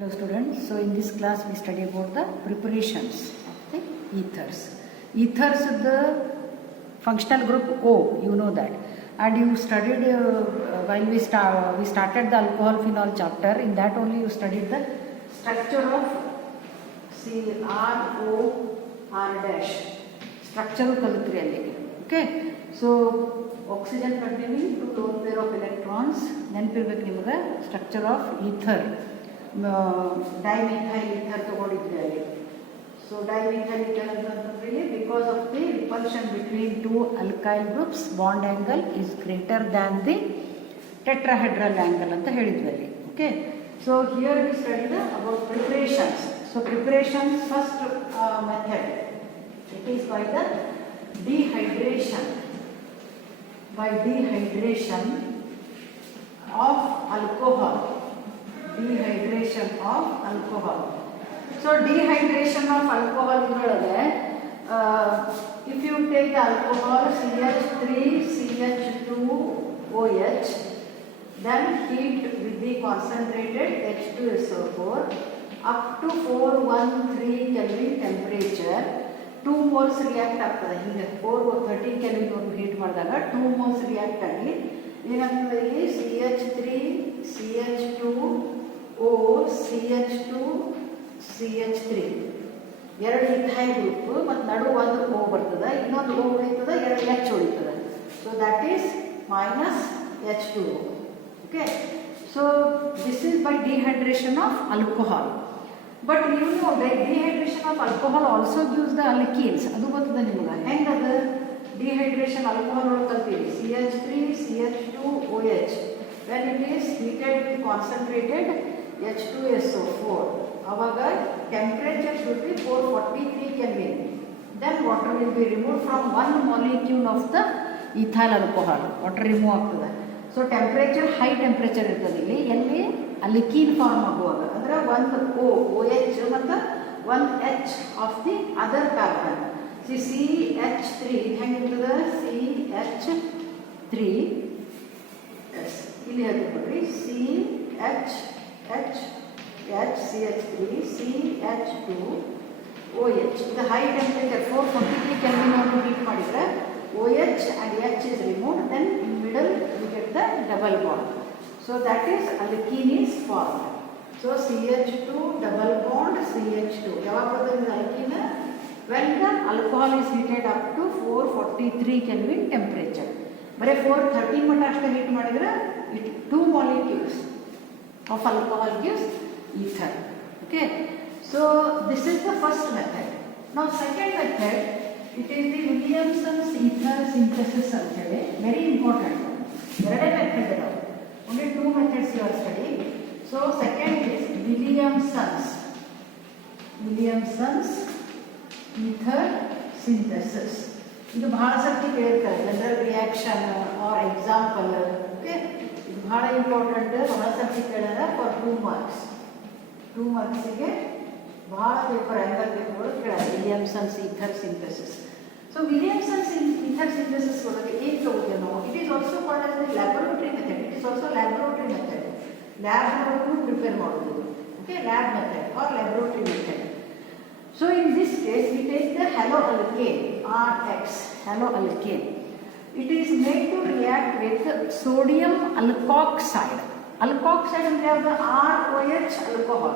Hello students, so in this class we study about the preparations of the ethers. Ethers the functional group O, you know that, and you studied while we started the alcohol phenol chapter. In that only you studied the structure of CrOR dash structure ಕಲಿತ್ರಿ ಅಲ್ಲಿ. Okay, so oxygen containing two lone pair of electrons. ನೆನಪಿರ್ಬೇಕು ನಿಮಗೆ structure of ether. Dimethyl ether ತಗೊಂಡಿದ್ರಿ ಅಲ್ಲಿ. So dimethyl ether ಅಂತಂದ್ರೆ because of the repulsion between two alkyl groups bond angle is greater than the tetrahedral angle ಅಂತ ಹೇಳಿದ್ವಿ ಅಲ್ಲಿ. Okay, so here we studied about preparations. So preparations first method, it is by the dehydration of alcohol. So dehydration of alcohol if you take the alcohol CH3CH2OH, then heat with the concentrated H2SO4 up to 413 Kelvin temperature. 2 moles react ಆಗ್ತದೆ. ಹಿಂಗೆ 413 kelvin ವರೆಗೂ heat ಮಾಡಿದಾಗ 2 moles react ಆಗಿ ಏನಾಗ್ತದೆ ಇಲ್ಲಿ CH3CH2O CH2 CH3 ಎರಡು ethyl group ಮತ್ತು ನಡು ಒಂದು O ಬರ್ತದೆ, ಇನ್ನೊಂದು O ಉಳಿತದೆ, ಎರಡು H ಉಳಿತದೆ. So that is minus H2O. Okay, so this is by dehydration of alcohol. But you know that dehydration of alcohol also gives the alkenes. ಅದು ಗೊತ್ತದ ನಿಮಗೆ ಹೆಂಗದ dehydration alcohol ಒಳಗೆ ಕಲ್ತೀವಿ CH3CH2OH when it is heated with concentrated H2SO4 ಅವಾಗ temperature should be 443 Kelvin. Then water will be removed from one molecule of the ethyl alcohol. Water remove ಆಗ್ತದೆ. So temperature high temperature ಇರ್ತದೆ ಇಲ್ಲಿ ಎಲ್ಲಿ alkene form ಆಗುವಾಗ ಅಂದ್ರೆ ಒಂದು OH ಮತ್ತು ಒಂದು H of the other carbon. CH3 ಹೆಂಗಿರ್ತದೆ CH3 ಇಲ್ಲಿ ಹೇಳ್ತೀವಿ CH3 CH2OH. ಇದು ಹೈ ಟೆಂಪರೇಚರ್ 443 ಕೆಲ್ವಿನ್ ವರೆಗೂ ಹೀಟ್ ಮಾಡಿದ್ರೆ OH and H is removed, then in middle you get the double bond. So that is alkene is formed. So CH2 double bond CH2. ಯಾವಾಗ ಬರ್ತದೆ alkene? When the alcohol is heated up to 443 Kelvin temperature. ಬರೀ 413 ಮಟ್ಟ ಅಷ್ಟೇ heat ಮಾಡಿದ್ರೆ it 2 molecules of alcohol gives ether. Okay, so this is the first method. Now second method, it is the Williamson's ether synthesis ಅಂತ ಹೇಳಿ very important. ಎರಡೇ method ಇದಾವೆ, only 2 methods you are studying. So second is Williamson's ether synthesis. ಇದು ಬಹಳ ಸರ್ತಿ ಕೇಳ್ತಾರೆ, general reaction R example. Okay, ಇದು ಬಹಳ ಇಂಪಾರ್ಟೆಂಟ್, ಬಹಳ ಸರ್ತಿ ಕೇಳಿದ್ರೆ ಫಾರ್ 2 marks. 2 marksಗೆ ಬಹಳ ಪೇಪರ್ ಆ್ಯಂಗಲ್ ಪೇಪರ್ಗಳು ಕೇಳಾರೆ Williamson's ether synthesis. So Williamson's ether synthesis ಒಳಗೆ ಏನು ತಗೋತೀವಿ ನಾವು? It is also called as the laboratory method. It is also laboratory method. Lab ಒಳಗೂ ಪ್ರಿಪೇರ್ ಮಾಡೋದು. Okay, lab method or laboratory method. So in this case we take the haloalkane RX, haloalkane. It is made to react with sodium alkoxide. Alkoxide ಅಂದ್ರೆ ಯಾವುದು? ROH alcohol.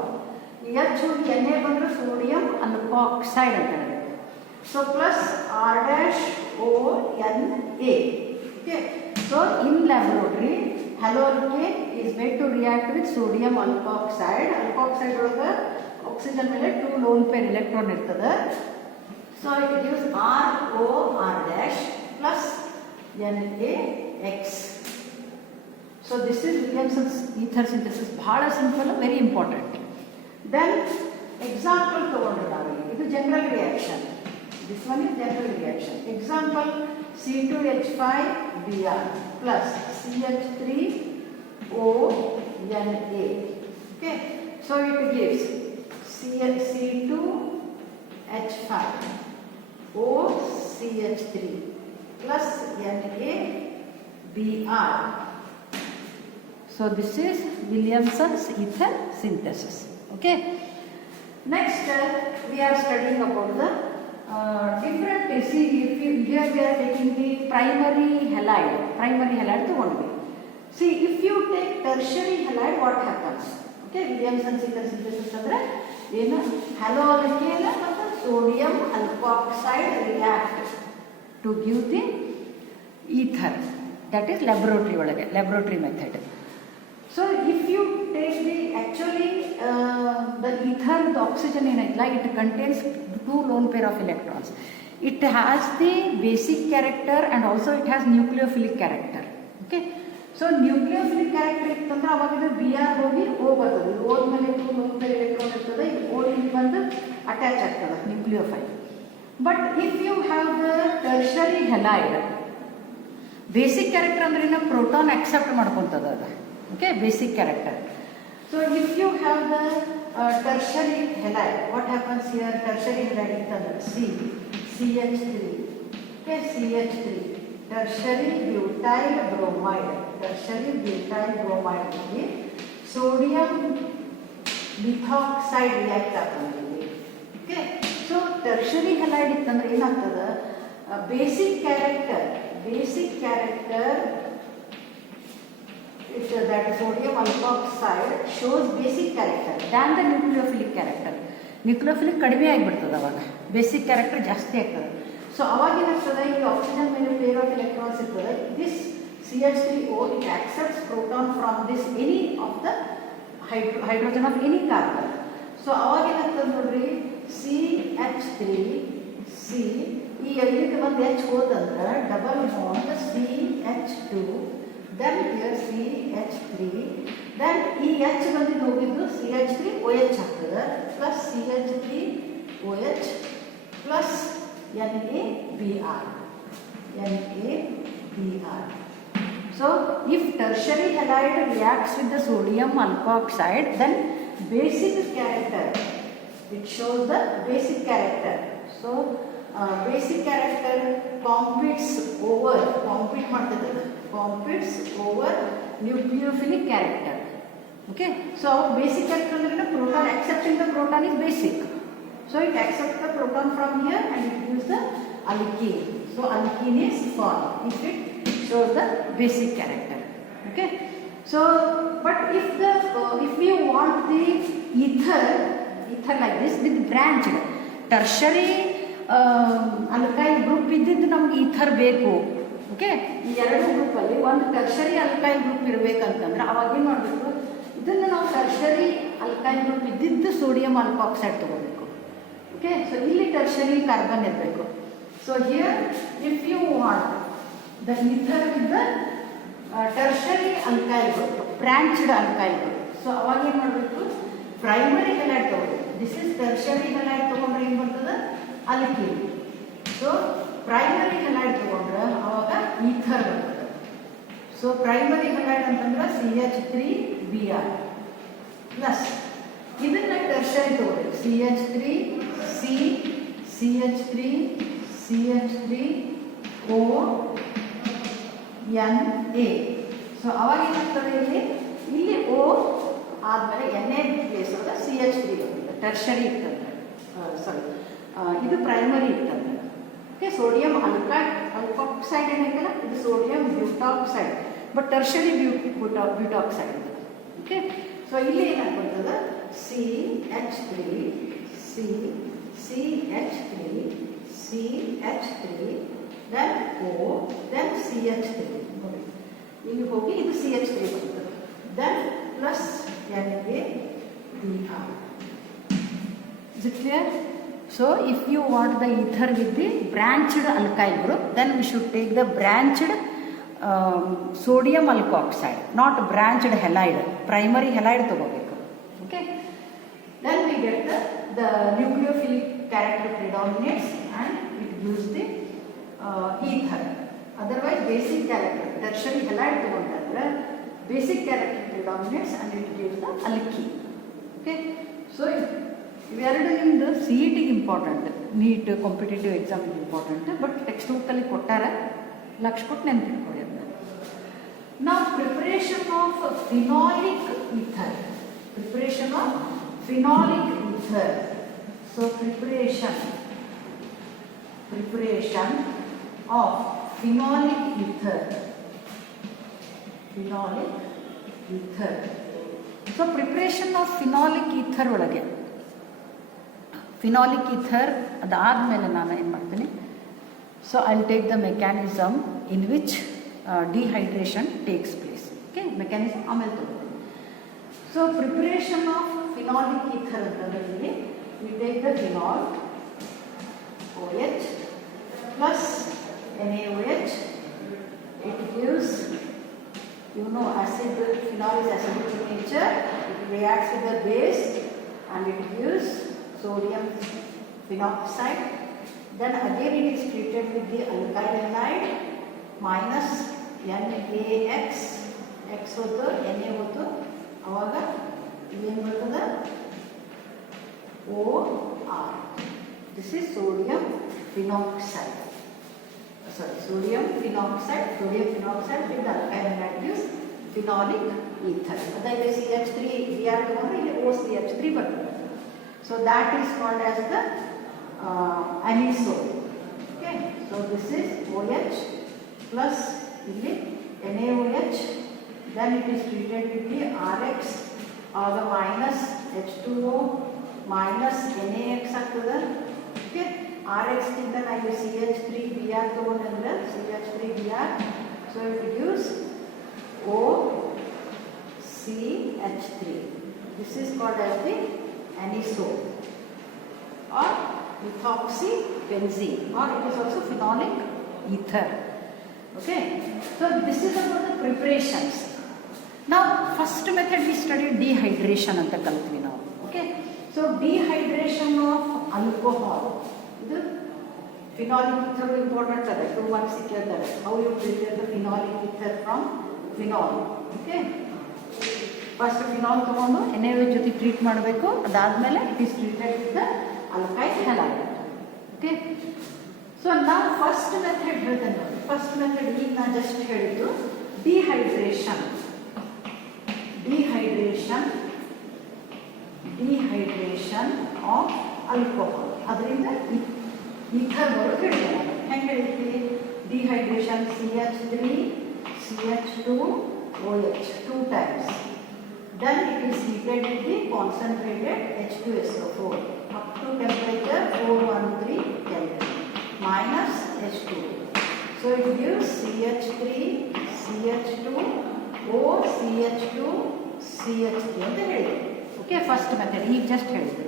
H Na ಬಂದ್ರೆ sodium alkoxide ಅಂತ ಹೇಳಿ. So plus R dash O N A. Okay. So in laboratory haloalkane is made to react with sodium alkoxide. Alkoxide ಒಳಗೆ oxygen ಮೇಲೆ 2 lone pair electron ಇರ್ತದೆ. So it gives ROR dash plus NaX. So this is Williamson's ether synthesis. ಬಹಳ simple, very important. Then example ತಗೊಂಡ್ರೆ ನಾವು ಇದು general reaction. This one is general reaction. Example C2H5Br plus CH3ONA. Okay, so it gives C2H5OCH3 plus NaBr. So this is Williamson's ether synthesis. Okay. Next, we are studying about the different. See, if you, here we are taking the primary halide. Primary halide ತಗೊಂಡ್ವಿ. See, if you take tertiary halide, what happens? Okay, Williamson-Sicker synthesis ಅಂದ್ರೆ ಏನು haloalkane ಮತ್ತು sodium alkoxide react to give the ether. That is laboratory ಒಳಗೆ, laboratory method. So if you take the actually the ether, the oxygen in it, like it contains 2 lone pair of electrons. It has the basic character and also it has nucleophilic character. Okay. So nucleophilic character ಇತ್ತಂದ್ರೆ ಅವಾಗ ಇದು Br ಹೋಗಿ O ಬರ್ತದೆ. ಇದು O ಮೇಲೆ 2 lone pair electron ಇರ್ತದೆ. ಇದು O ಇಲ್ಲಿ ಬಂದು ಅಟ್ಯಾಚ್ ಆಗ್ತದೆ nucleophile. But if you have the tertiary halide, basic character ಅಂದ್ರೆ ಏನು proton accept ಮಾಡ್ಕೊಂತದ ಅದು. Okay, basic character. So if you have the tertiary halide, what happens here? Tertiary halide ittandre CH3. Okay, CH3. Tertiary butyl bromide. Tertiary butyl bromide ಗೆ sodium lithoxide react ಆಗ್ತದೆ. Okay, so tertiary halide ittandre ಏನಾಗ್ತದೆ? Basic character that sodium alkoxide shows basic character than the nucleophilic character. Nucleophilic ಕಡಿಮೆ ಆಗಿಬಿಡ್ತದೆ ಅವಾಗ, basic character ಜಾಸ್ತಿ ಆಗ್ತದೆ. So ಅವಾಗ ಏನಾಗ್ತದೆ, ಈ ಆಕ್ಸಿಜನ್ ಮೇಲೆ ಪೇರ್ ಆಫ್ ಎಲೆಕ್ಟ್ರಾನ್ಸ್ ಇರ್ತದೆ. This CH3O it accepts proton from this any of the hydrogen of any carbon. So ಅವಾಗ ಏನಾಗ್ತದೆ ನೋಡ್ರಿ, CH3 C ಈ ಎಲ್ಲಿಗೆ ಒಂದು H ಹೋದಂದ್ರೆ double bond CH2, then here CH3, then ಈ H ಬಂದಿದ್ದು ಹೋಗಿದ್ದು CH3OH ಆಗ್ತದೆ plus CH3OH plus NaBr. So if tertiary halide reacts with the sodium alkoxide, then basic character, it shows the basic character. So basic character competes over nucleophilic character. Okay, so basic character ಅಂದ್ರೆ proton, accepting the proton is basic. So it accepts the proton from here and it gives the alkene. So alkene is formed if it shows the basic character. Okay, so but if we want the ether like this with branched tertiary alkyl group ಇದ್ದಿದ್ದು ನಮ್ಗೆ ether ಬೇಕು. Okay, ಈ ಎರಡು ಗ್ರೂಪಲ್ಲಿ ಒಂದು tertiary alkyl group ಇರಬೇಕಂತಂದ್ರೆ ಅವಾಗ ಏನು ಮಾಡಬೇಕು, ಇದನ್ನು ನಾವು ಟರ್ಷರಿ ಅಲ್ಕೈಲ್ ಗ್ರೂಪ್ ಇದ್ದಿದ್ದು ಸೋಡಿಯಂ ಆಲ್ಕಾಕ್ಸೈಡ್ ತಗೋಬೇಕು. ಓಕೆ, ಸೊ ಇಲ್ಲಿ ಟರ್ಷರಿ ಕಾರ್ಬನ್ ಇರಬೇಕು. So here if you want the ether with the tertiary alkyl group, branched alkyl group, so ಅವಾಗ ಏನು ಮಾಡಬೇಕು, ಪ್ರೈಮರಿ ಹೆಲೈಡ್ ತಗೋಬೇಕು. ದಿಸ್ ಇಸ್ ಟರ್ಷರಿ ಹೆಲೈಡ್ ತಗೊಂಡ್ರೆ ಏನು ಬರ್ತದೆ, ಅಲ್ಕೀನ್. ಸೊ ಪ್ರೈಮರಿ ಹೆಲೈಡ್ ತಗೊಂಡ್ರೆ ಅವಾಗ ಈಥರ್ ಬರ್ತದೆ. ಸೊ ಪ್ರೈಮರಿ ಹೆಲೈಡ್ ಅಂತಂದ್ರೆ CH3Br ಪ್ಲಸ್ ಇದನ್ನ ಟರ್ಷರಿ ತಗೋಬೇಕು, CH3C CH3O Na. ಸೊ ಅವಾಗ ಏನಾಗ್ತದೆ, ಇಲ್ಲಿ O ಆದಮೇಲೆ Na ಪ್ಲೇಸ್ ಒಳಗೆ CH3 ಬರ್ತದೆ, ಟರ್ಷರಿ ಇರ್ತದೆ. ಇದು ಪ್ರೈಮರಿ ಇರ್ತದೆ. ಓಕೆ, ಸೋಡಿಯಂ ಅಲ್ಕಾಕ್ಸೈಡ್ ಏನೈತಲ್ಲ ಇದು sodium butoxide, but tertiary butoxide. Okay, so ಇಲ್ಲಿ ಏನಾಗ್ಬರ್ತದೆ CH3 then O then CH3 ನೋಡಿ ಇಲ್ಲಿ ಹೋಗಿ ಇದು CH3 ಬರ್ತದೆ, then plus NaBr. Is it clear? So if you want the ether with the branched alkyl group, then we should take the branched sodium alkoxide, not branched halide. Primary halide ತಗೋಬೇಕು. Okay, then we get the nucleophilic character predominates and it gives the ether. Otherwise basic character, tertiary halide ತಗೊಂಡ್ರೆ basic character predominates and it gives the alkene. Okay, so ಇವೆರಡು ನಿಮ್ಮದು CET important, NEET competitive ಎಕ್ಸಾಮಿಗೆ important, but text ಬುಕ್ಕಲ್ಲಿ ಕೊಟ್ಟಾರೆ, ಲಕ್ಷ ಕೊಟ್ಟು ನೆನಪಿಟ್ಕೊಳ್ಳಿ ಅದನ್ನ. ನಾವು preparation of phenolic ether phenolic ether. So preparation of phenolic ether. So preparation of phenolic ether ಒಳಗೆ phenolic ether ಅದಾದಮೇಲೆ ನಾನು ಏನು ಮಾಡ್ತೀನಿ, so I'll take the mechanism in which dehydration takes place. Okay, mechanism ಆಮೇಲೆ ತಗೋತೀನಿ. So preparation of phenolic ether ಅಂತಂದ್ರೆ we take the phenol OH plus NaOH. It gives, you know, acid. Phenol is acidic in nature. It reacts with the base and it gives sodium phenoxide. Then again it is treated with the alkyl halide minus NaX. X होतो Na होतो ಅವಾಗ ಏನು ಬರ್ತದೆ OR. This is sodium phenoxide. Sodium phenoxide with the alkyl halide gives phenolic ether. ಅದಾಗಿ CH3 Br ತಗೊಂಡ್ರೆ ಇಲ್ಲಿ OCH3 ಬರ್ತದೆ. So that is called as the anisole. Okay, so this is OH plus ಇಲ್ಲಿ NaOH. Then it is treated with the RX or the minus H2O minus NaX ಆಗ್ತದೆ. Okay, RX ದಿಂದ ನಾವು CH3 Br ತಗೊಂಡ್ರೆ CH3 Br, so it gives OCH3. This is called as the anisole or methoxybenzene, or it is also phenolic ether. Okay, so this is about the preparations. Now first method we studied dehydration anta kaltvi now. Okay, so dehydration of alcohol, ಇದು phenolic ether important ade 2 marks ಕೇಳ್ತಾರೆ. How you prepare the phenolic ether from phenol. Okay, first phenol ತಗೊಂಡು NaOH ಜೊತೆ treat ಮಾಡಬೇಕು. ಅದಾದಮೇಲೆ it is treated with the alkyl halide. Okay, so ನಾವು first method ಹೇಳ್ತೇನೆ ನೋಡಿ. First method ಈಗ ನಾನು ಜಸ್ಟ್ ಹೇಳಿದ್ದು ಡಿಹೈಡ್ರೇಷನ್ ಆಫ್ ಆಲ್ಕೋಹಾಲ್. ಅದರಿಂದ ಈಥರ್ ಬರೋದು ಹೇಳಿದೆ ನಾನು. ಹೆಂಗೆ ಹೇಳ್ತೀವಿ? Dehydration CH3 CH2 OH 2 times. Then it is heated with the concentrated H2SO4 up to temperature 413 Kelvin minus H2. So it gives CH3 CH2 OCH2 CH3 ಅಂತ ಹೇಳಿದೆ. Okay, first method ಈಗ just ಹೇಳಿದೆ.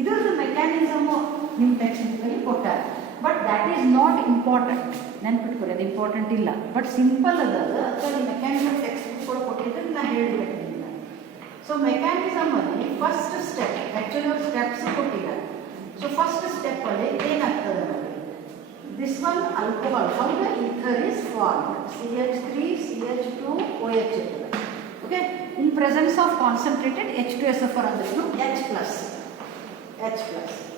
ಇದರದ್ದು ಮೆಕ್ಯಾನಿಸಮು ನಿಮ್ಮ text ಬುಕ್ಕಲ್ಲಿ ಕೊಟ್ಟಾರೆ, but that is not important. ನೆನ್ಪಿಟ್ಕೊಳ್ಳಿ, ಅದು ಇಂಪಾರ್ಟೆಂಟ್ ಇಲ್ಲ, ಬಟ್ ಸಿಂಪಲ್ ಅದಲ್ಲ. ಅಥವಾ ಮೆಕ್ಯಾನಿಸಮ್ ಟೆಕ್ಸ್ಟ್ ಬುಕ್ ಕೂಡ ಕೊಟ್ಟಿದ್ರೆ ನಾನು ಹೇಳಬೇಕು. ಸೊ ಮೆಕ್ಯಾನಿಸಮ್ ಅಲ್ಲಿ ಫಸ್ಟ್ ಸ್ಟೆಪ್, ಆಕ್ಚುಲಿ ಅವ್ರು ಸ್ಟೆಪ್ಸ್ ಕೊಟ್ಟಿದ್ದಾರೆ. ಸೊ ಫಸ್ಟ್ ಸ್ಟೆಪ್ ಅಲ್ಲಿ ಏನಾಗ್ತದೆ ನೋಡಿ, this one alcohol, how the ether is form, CH3 CH2 OH ಇರ್ತದೆ. Okay, in presence of concentrated H2SO4 ಅಂದ್ರೆ H+.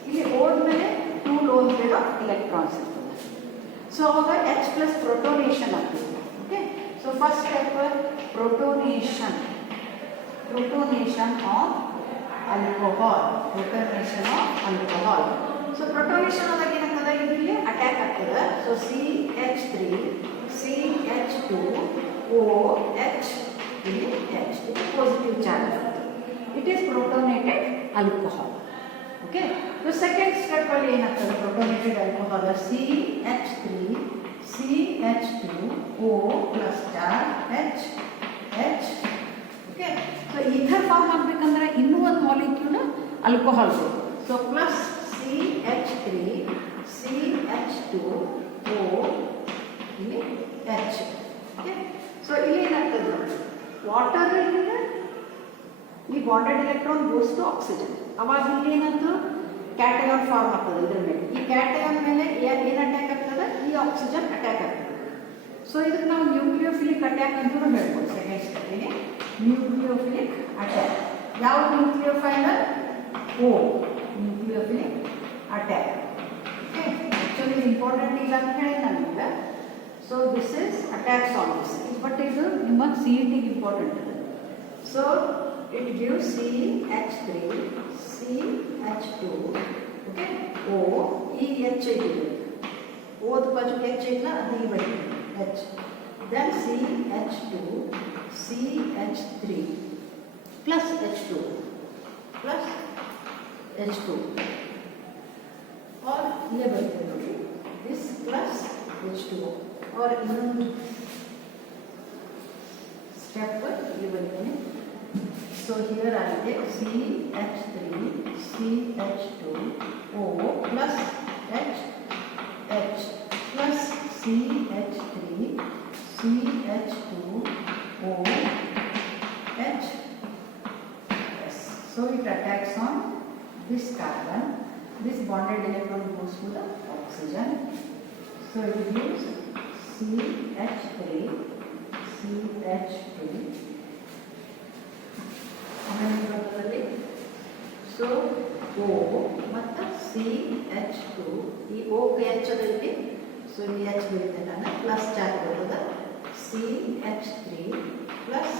ಇಲ್ಲಿ ಹೋದ್ಮೇಲೆ 2 ಲೋನ್ ಪೇರ್ ಆಫ್ ಎಲೆಕ್ಟ್ರಾನ್ಸ್ ಇರ್ತದೆ. ಸೊ ಅವಾಗ H+ ಪ್ರೊಟೋನೇಷನ್ ಆಗ್ತದೆ. Okay, so first step protonation of alcohol. So protonation ಆದಾಗ ಏನಾಗ್ತದೆ, ಇಲ್ಲಿ ಅಟ್ಯಾಕ್ ಆಗ್ತದೆ. ಸೊ CH3 CH2 OH ಇಲ್ಲಿ H positive charge. It is protonated alcohol. Okay, so second step ಅಲ್ಲಿ ಏನಾಗ್ತದೆ, protonated alcohol CH3 CH2 O plus charge H. Okay, so ether form ಆಗಬೇಕಂದ್ರೆ ಇನ್ನೂ ಒಂದು ಮಾಲಿಕ್ಯೂಲ್ ಆಲ್ಕೋಹಾಲ್ ಬೇಕು. So plus CH3 CH2 O ಇಲ್ಲಿ H. Okay, so ಇಲ್ಲಿ ಏನಾಗ್ತದೆ ನೋಡಿ, ವಾಟರ್ ಇಲ್ಲಿದೆ, ಈ bonded electron goes to oxygen. ಅವಾಗ ಇಲ್ಲಿ ಏನಾಯ್ತು, ಕ್ಯಾಟಯಾನ್ ಫಾರ್ಮ್ ಆಗ್ತದೆ. ಇದ್ರ ಮೇಲೆ ಈ ಕ್ಯಾಟಯಾನ್ ಮೇಲೆ ಏನು ಅಟ್ಯಾಕ್ ಆಗ್ತದೆ, ಈ ಆಕ್ಸಿಜನ್ ಅಟ್ಯಾಕ್ ಆಗ್ತದೆ. ಸೊ ಇದಕ್ಕೆ ನಾವು ನ್ಯೂಕ್ಲಿಯೋಫಿಲಿಕ್ ಅಟ್ಯಾಕ್ ಅಂತೂ ಹೇಳ್ಬೋದು. ಸೆಕೆಂಡ್ ಸ್ಟೆಪ್ಪಿಗೆ ನ್ಯೂಕ್ಲಿಯೋಫಿಲಿಕ್ ಅಟ್ಯಾಕ್. ಯಾವ nucleophile? O, nucleophilic attack. Okay, actually ಇದು ಇಂಪಾರ್ಟೆಂಟ್ ಇಲ್ಲ ಅಂತ ಹೇಳಿ ನನಗೆ. So this is attacks on this, but ಇದು ನಿಮ್ಮ CET ಗೆ ಇಂಪಾರ್ಟೆಂಟ್ ಇದೆ. So it gives CH3, CH2, okay, O, E H ಇದೆ. O ದ ಬಾಜು H ಇಲ್ಲ, ಅದು ಈ ಬರೀ H. Then CH2, CH3 plus H2 plus H2 or ये बರುತ್ತೆ ನೋಡಿ, this plus H2O or ಇನ್ನೊಂದು ಸ್ಟೆಪ್ ಇಲ್ಲಿ ಬರ್ತೇನೆ. So here I take CH3, CH2O plus H, H plus CH3, CH2O, H. Yes. So it attacks on this carbon. This bonded electron goes to the oxygen. So it gives CH3, CH2. So O ಮತ್ತು CH2, ಈ O H ಅದರಲ್ಲಿ, so ಈ H ಬರುತ್ತೆ ನಾನು plus charge ಬರೋದು CH3 plus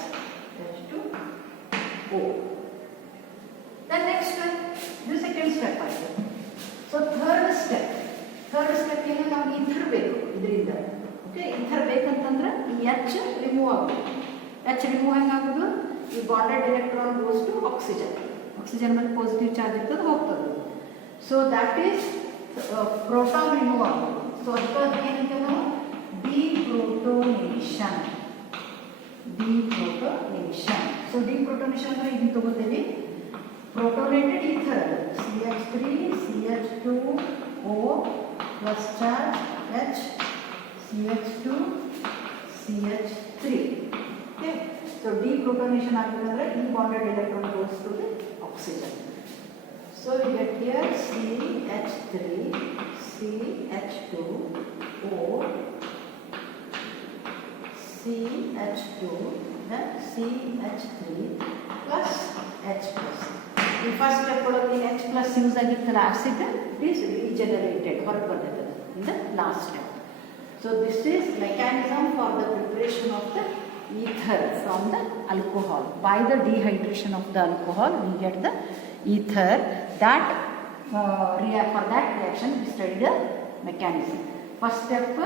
H2O. Then next ಇದು second step ಆಯಿತು. So third step ಏನು, ನಮ್ಗೆ ಈಥರ್ ಬೇಕು ಇದರಿಂದ. ಓಕೆ, ಈಥರ್ ಬೇಕಂತಂದ್ರೆ ಈ H ರಿಮೂವ್ ಆಗಬೇಕು. H ರಿಮೂವ್ ಹೆಂಗಾಗೋದು, ಈ bonded electron goes to oxygen. Oxygen ಮೇಲೆ ಪಾಸಿಟಿವ್ ಚಾರ್ಜ್ ಇರ್ತದೆ, ಹೋಗ್ತದೆ. So that is proton remove ಆಗೋದು. ಸೊ ಅದಕ್ಕೆ ಏನಂತ ನಾವು ಡಿಪ್ರೋಟೋನೇಷನ್. ಸೊ ಡಿಪ್ರೋಟೋನೇಷನ್ ಅಂದರೆ ಇದನ್ನು ತಗೋತೀವಿ, protonated ether CH3, CH2O plus charge H, CH2, CH3. Okay, so deprotonation ಆಗಬೇಕಂದ್ರೆ ಈ bonded electron goes to the oxygen. So we get here CH3, CH2O, CH2, then CH3 plus H plus. ಈ first step ಒಳಗೆ H plus use ಆಗಿರ್ತಲ್ಲ acid, it is regenerated, ಹೊರಗೆ ಬರ್ತದೆ in the last step. So this is mechanism for the preparation of the ether from the alcohol. By the dehydration of the alcohol we get the ether. That for that reaction we study the mechanism. First step,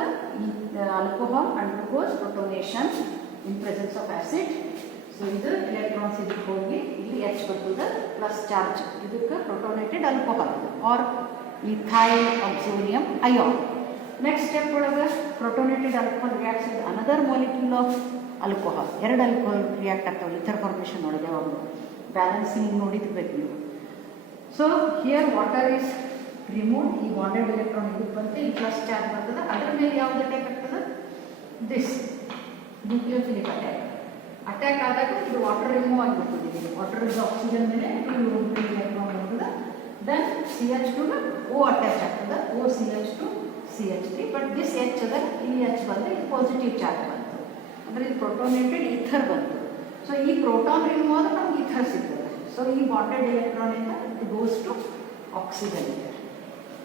alcohol undergoes protonation in presence of acid. So ಇದು electrons ಇದಕ್ಕೆ ಹೋಗಿ ಇಲ್ಲಿ H ಬರ್ತದೆ plus charge, ಇದಕ್ಕೆ protonated alcohol or ethyl oxonium ion. Next step ಒಳಗೆ protonated alcohol reacts with another molecule of alcohol. ಎರಡು alcohol react ಆಗ್ತಾವೆ ether formation ಒಳಗೆ. ಯಾವಾಗ ಬ್ಯಾಲೆನ್ಸಿಂಗ್ ನೋಡಿದ್ಬೇಕು ನೀವು. So here water is remove, ಈ ಬಾಂಡೆಡ್ ಎಲೆಕ್ಟ್ರಾನ್ ಇದಕ್ಕೆ ಬಂತು, ಈ ಪ್ಲಸ್ ಚಾರ್ಜ್ ಬರ್ತದೆ. ಅದರ ಮೇಲೆ ಯಾವ್ದು ಅಟ್ಯಾಕ್ ಆಗ್ತದೆ, ದಿಸ್ ನ್ಯೂಕ್ಲಿಯೋಫಿಲಿಕ್ ಅಟ್ಯಾಕ್ ಆದಾಗ ಇದು ವಾಟರ್ ರಿಮೂವ್ ಆಗಿಬಿಡ್ತದೆ. ವಾಟರ್ ಇಸ್ ಆಕ್ಸಿಜನ್ ಮೇಲೆ ಎಲೆಕ್ಟ್ರಾನ್ ಬರ್ತದೆ. ದೆನ್ CH2 O ಅಟ್ಯಾಚ್ ಆಗ್ತದೆ, OCH2 CH3. But this H ಅದ, ಇಲ್ಲಿ H ಬಂದು ಇದು ಪಾಸಿಟಿವ್ ಚಾರ್ಜ್ ಬಂತು, ಅಂದರೆ ಇದು ಪ್ರೊಟೋನೇಟೆಡ್ ಈಥರ್ ಬಂತು. ಸೊ ಈ ಪ್ರೋಟಾನ್ ರಿಮೂವ್ ಆದ್ರೆ ನಮ್ಗೆ ಈಥರ್ ಸಿಗ್ತದೆ. ಸೊ ಈ ಬಾಂಡೆಡ್ ಎಲೆಕ್ಟ್ರಾನ್ ಇಂದ it goes to oxygen ether.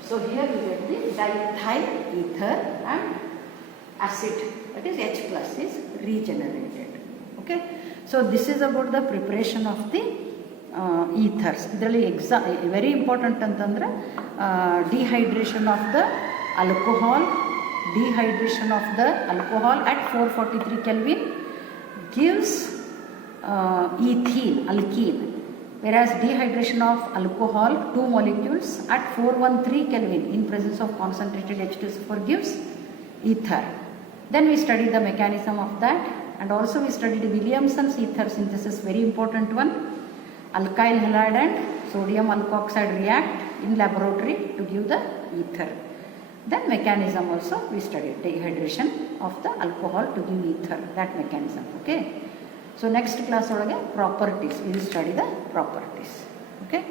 So here we get the diethyl ether and acid, that is H plus is regenerated. Okay, so this is about the preparation of the ethers. ಇದರಲ್ಲಿ very important ಅಂತಂದ್ರೆ dehydration of the alcohol. Dehydration of the alcohol at 443 Kelvin gives ethene, alkene, whereas dehydration of alcohol, 2 molecules at 413 Kelvin in presence of concentrated H2SO4 gives ether. Then we studied the mechanism of that, and also we studied Williamson's ether synthesis, very important one. Alkyl halide and sodium alkoxide react in laboratory to give the ether. Then mechanism also we studied, dehydration of the alcohol to give ether, that mechanism. Okay, so next class properties, we will study the properties. Okay.